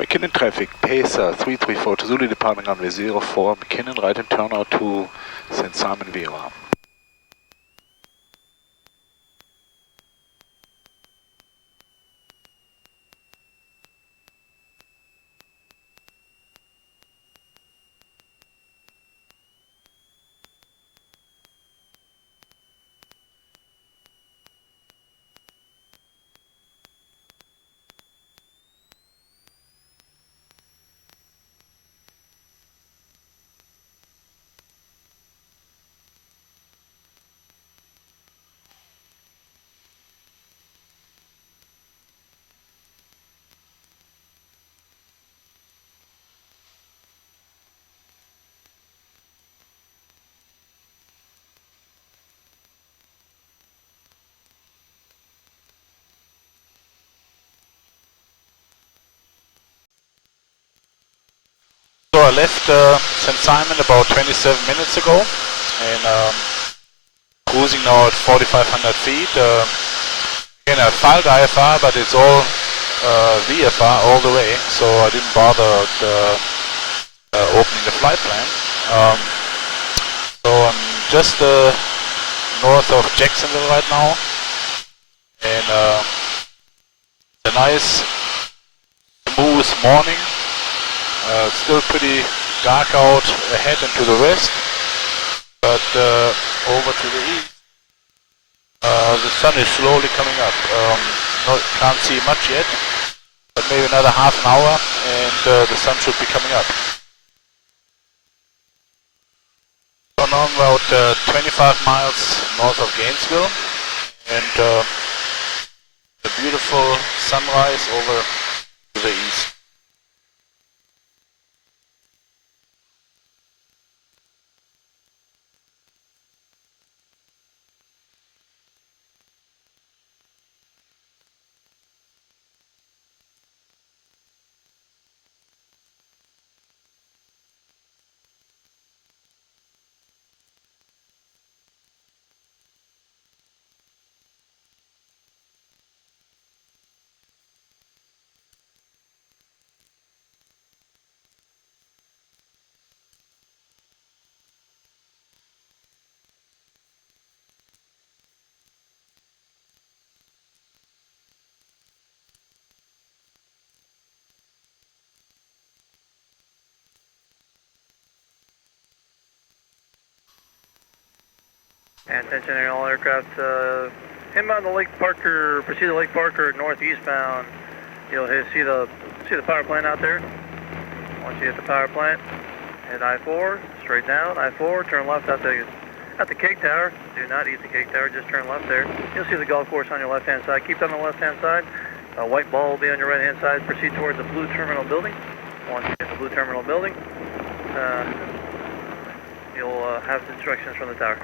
McKinnon traffic, Pacer 334 to Zulu departing runway 04, McKinnon right and turn out to St. Simon Vera. So I left St. Simon about 27 minutes ago and cruising now at 4,500 feet. Again, I filed IFR, but it's all VFR all the way, so I didn't bother opening the flight plan. So I'm just north of Jacksonville right now, and it's a nice, smooth morning. Still pretty dark out ahead and to the west, but over to the east, the sun is slowly coming up. Can't see much yet, but maybe another half an hour and the sun should be coming up. So now I'm about 25 miles north of Gainesville, and a beautiful sunrise over to the east. And attention all aircraft, inbound to Lake Parker, proceed to Lake Parker northeastbound. You'll see the power plant out there. Once you hit the power plant, hit I-4, straight down, I-4, turn left at the cake tower. Do not eat the cake tower, just turn left there. You'll see the golf course on your left-hand side. Keep on the left-hand side. A white ball will be on your right-hand side. Proceed towards the blue terminal building. Once you hit the blue terminal building, you'll have instructions from the tower.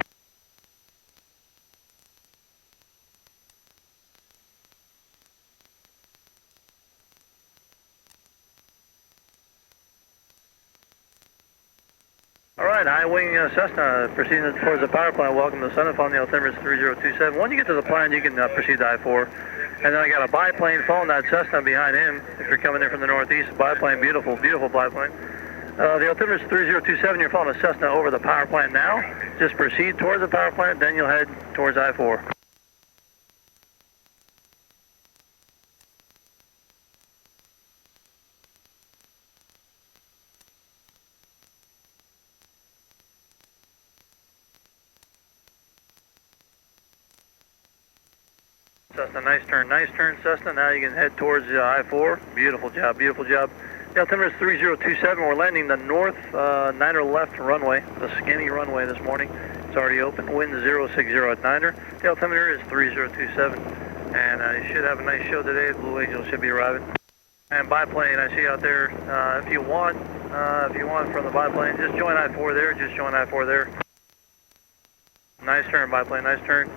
Alright, high-wing Cessna proceeding towards the power plant. Welcome to Sun&Fun, the altimeter is 3027. When you get to the plant, you can proceed to I-4. And then I got a biplane following that Cessna behind him. If you're coming in from the northeast, biplane, beautiful, beautiful biplane. The altimeter is 3027. You're following a Cessna over the power plant now. Just proceed towards the power plant, then you'll head towards I-4. Cessna, nice turn Cessna. Now you can head towards I-4. Beautiful job, beautiful job. The altimeter is 3027. We're landing the north 9er left runway, the skinny runway this morning. It's already open. Wind 060 at 9er. The altimeter is 3027. And you should have a nice show today. Blue Angel should be arriving. And biplane, I see out there. If you want from the biplane, just join I-4 there. Just join I-4 there. Nice turn, biplane. Nice turn.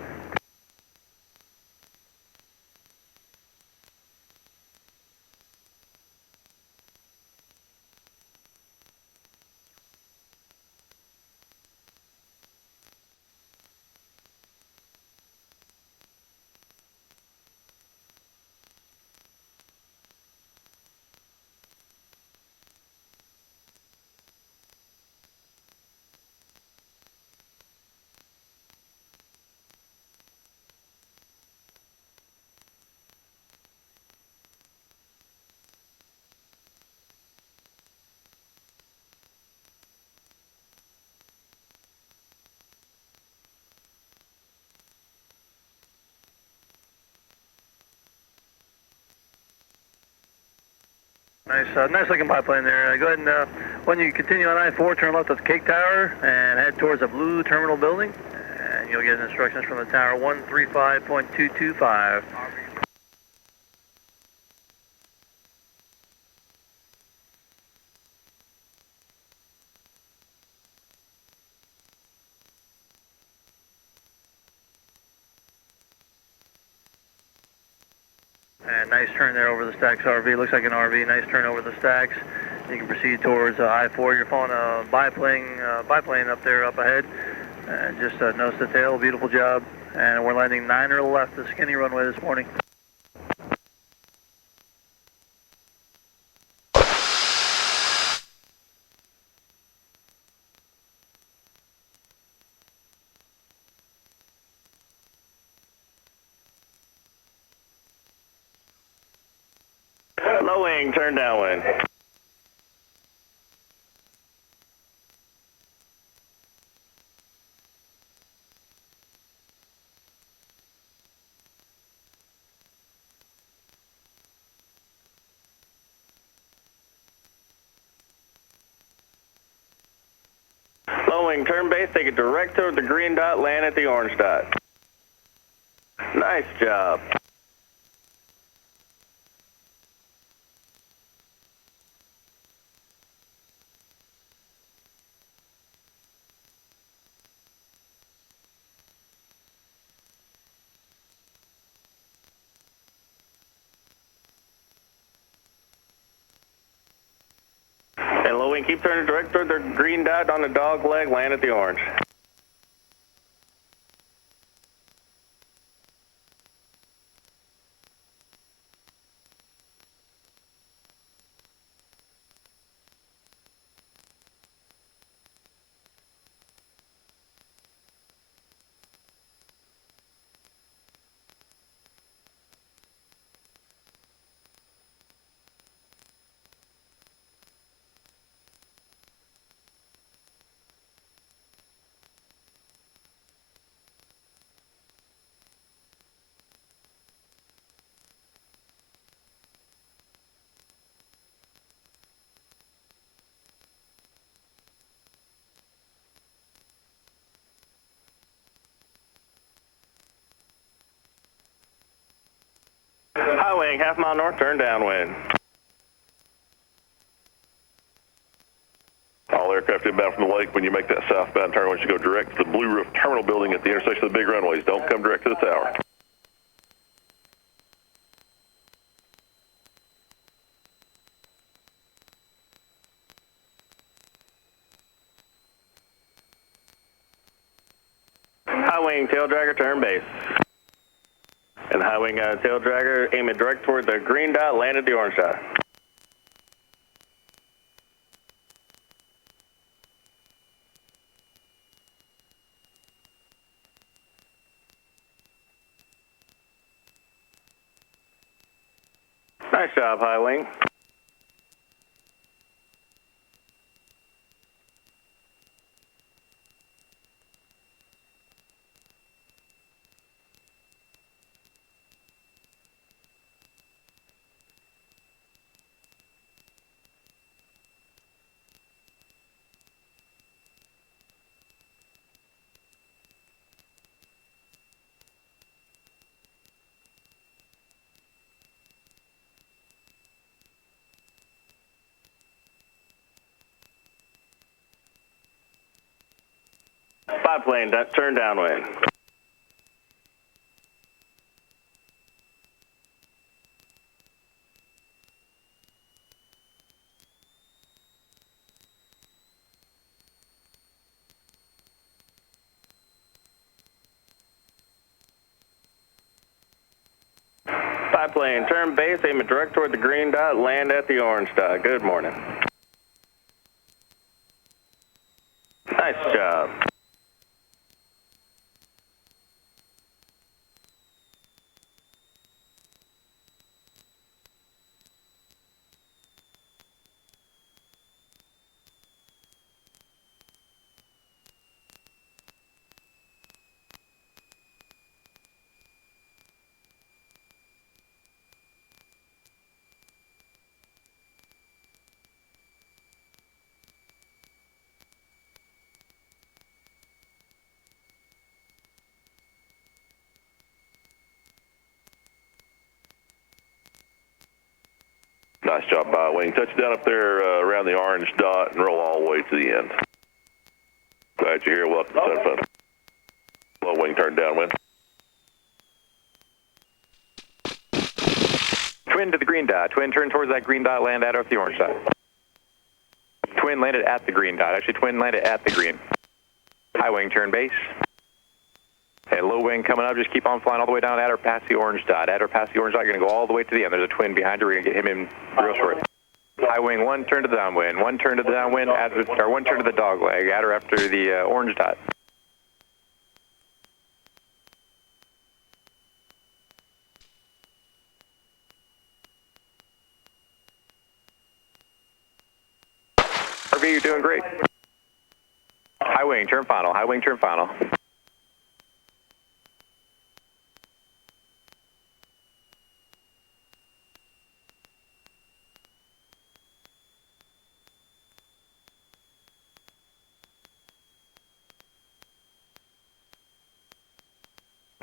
Nice looking biplane there. Go ahead and when you continue on I-4, turn left at the Cake Tower and head towards the blue terminal building, and you'll get instructions from the tower 135.225. And nice turn there over the Stacks RV. Looks like an RV. Nice turn over the Stacks. You can proceed towards I-4. You're following a biplane up there, up ahead. Just nose to tail. Beautiful job. And we're landing 9 left, the skinny runway this morning. Low wing, turn downwind. Low wing, turn base, take it direct toward the green dot, land at the orange dot. Nice job. And low wing, keep turning direct toward the green dot on the dog leg, land at the orange. High wing, half-mile north, turn downwind. All aircraft inbound from the lake, when you make that southbound turn, once you go direct to the blue roof terminal building at the intersection of the big runways, don't come direct to the tower. High wing, tail dragger, turn base. And high wing tail dragger, aim it direct toward the green dot, land at the orange dot. Nice job, high wing. Biplane, turn downwind. Biplane, turn base, aim it direct toward the green dot, land at the orange dot. Good morning. Nice job. Nice job, by wing. Touch down up there around the orange dot and roll all the way to the end. Glad you're here. Welcome to Sun&Fun. Low wing, turn downwind. Twin to the green dot. Twin, turn towards that green dot, land at off the orange dot. Twin landed at the green dot. Actually, twin landed at the green. High wing, turn base. Okay, low wing coming up. Just keep on flying all the way down at or past the orange dot. At or past the orange dot, you're going to go all the way to the end. There's a twin behind you. We're going to get him in real short. High wing, one turn to the downwind. One turn to the downwind, or one turn to the dog leg. At or after the orange dot. RV, you're doing great. High wing, turn final. High wing, turn final.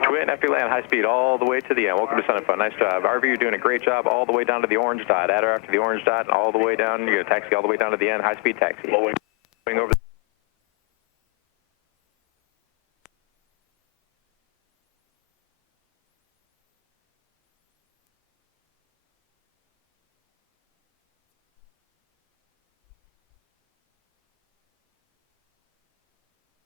Twin, after you land, high speed all the way to the end. Welcome to Sun&Fun. Nice job. RV, you're doing a great job all the way down to the orange dot. At or after the orange dot, all the way down. You're going to taxi all the way down to the end. High speed taxi. Low wing. Wing over.